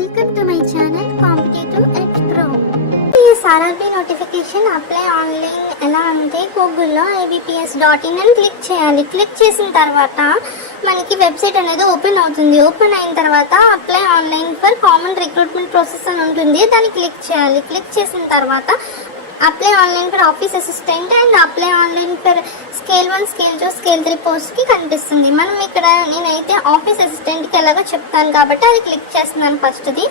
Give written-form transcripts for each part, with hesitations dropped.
Welcome to my channel Competitive Edge Pro. ఈ SRRB notification apply online ఎలా అంటే గూగుల్లో ibps.in అని క్లిక్ చేయాలి. క్లిక్ చేసిన తర్వాత మనకి వెబ్సైట్ అనేది ఓపెన్ అవుతుంది. ఓపెన్ అయిన తర్వాత apply online for common recruitment process అని ఉంటుంది. దాన్ని క్లిక్ చేయాలి. క్లిక్ చేసిన తర్వాత apply online for office assistant and apply online for scale 1, scale 2, scale 3 పోస్ట్కి కనిపిస్తుంది. మనం ఇక్కడ నేనైతే ఆఫీస్ అసిస్టెంట్కి ఎలాగో చెప్తాను కాబట్టి అది క్లిక్ చేస్తున్నాను. ఫస్ట్ది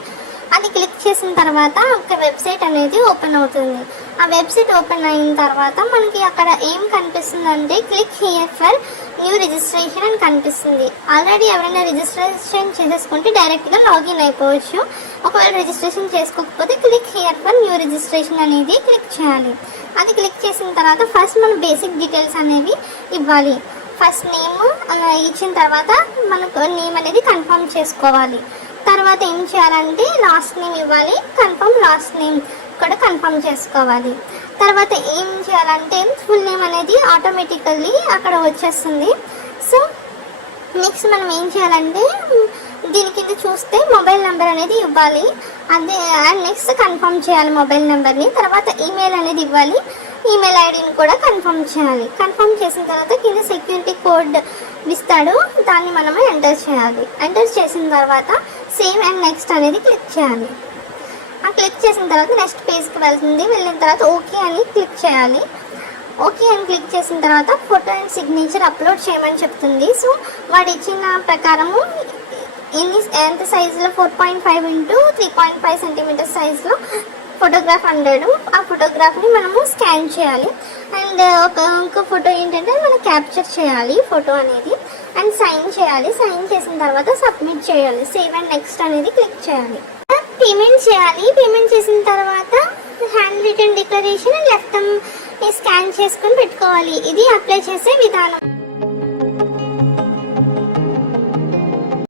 అది క్లిక్ చేసిన తర్వాత ఒక వెబ్సైట్ అనేది ఓపెన్ అవుతుంది. ఆ వెబ్సైట్ ఓపెన్ అయిన తర్వాత మనకి అక్కడ ఏం కనిపిస్తుంది అంటే click here for new registration అని కనిపిస్తుంది. ఆల్రెడీ ఎవరైనా రిజిస్ట్రేషన్ చేసేసుకుంటే డైరెక్ట్గా లాగిన్ అయిపోవచ్చు. ఒకవేళ రిజిస్ట్రేషన్ చేసుకోకపోతే click here for new registration అనేది క్లిక్ చేయాలి. అది క్లిక్ చేసిన తర్వాత ఫస్ట్ మనం బేసిక్ డీటెయిల్స్ అనేవి ఇవ్వాలి. ఫస్ట్ నేమ్ ఇచ్చిన తర్వాత మనకు నేమ్ అనేది కన్ఫర్మ్ చేసుకోవాలి. తర్వాత ఏం చేయాలంటే లాస్ట్ నేమ్ ఇవ్వాలి. కన్ఫర్మ్ లాస్ట్ నేమ్ కూడా కన్ఫర్మ్ చేసుకోవాలి. తర్వాత ఏం చేయాలంటే ఫుల్ నేమ్ అనేది ఆటోమేటికల్లీ అక్కడ వచ్చేస్తుంది. సో నెక్స్ట్ మనం ఏం చేయాలంటే దీని కింద చూస్తే మొబైల్ నెంబర్ అనేది ఇవ్వాలి. అదే అండ్ నెక్స్ట్ కన్ఫర్మ్ చేయాలి మొబైల్ నెంబర్ని. తర్వాత ఈమెయిల్ అనేది ఇవ్వాలి. ఈమెయిల్ ఐడిని కూడా కన్ఫర్మ్ చేయాలి. కన్ఫర్మ్ చేసిన తర్వాత కింద సెక్యూరిటీ కోడ్ ఇస్తాడు, దాన్ని మనము ఎంటర్ చేయాలి. ఎంటర్ చేసిన తర్వాత సేవ్ అండ్ నెక్స్ట్ అనేది క్లిక్ చేయాలి. ఆ క్లిక్ చేసిన తర్వాత నెక్స్ట్ పేజ్కి వెళ్తుంది. వెళ్ళిన తర్వాత ఓకే అని క్లిక్ చేయాలి. ఓకే అని క్లిక్ చేసిన తర్వాత ఫోటో అండ్ సిగ్నేచర్ అప్లోడ్ చేయమని చెప్తుంది. సో వాడు ఇచ్చిన ప్రకారము ఎంత సైజులో 4.5 ఇంటూ 3.5 సెంటీమీటర్ సైజులో ఫోటోగ్రాఫ్ అన్నాడు. ఆ ఫోటోగ్రాఫ్ని మనము స్కాన్ చేయాలి. అండ్ ఇంకో ఫోటో ఏంటంటే మనం క్యాప్చర్ చేయాలి ఫోటో అనేది అండ్ సైన్ చేయాలి. సైన్ చేసిన తర్వాత సబ్మిట్ చేయాలి. సేవ్ అండ్ నెక్స్ట్ అనేది క్లిక్ చేయాలి. పేమెంట్ చేయాలి. పేమెంట్ చేసిన తర్వాత hand written declaration and left scan చేసుకొని పెట్టుకోవాలి. ఇది అప్లై చేసే విధానం.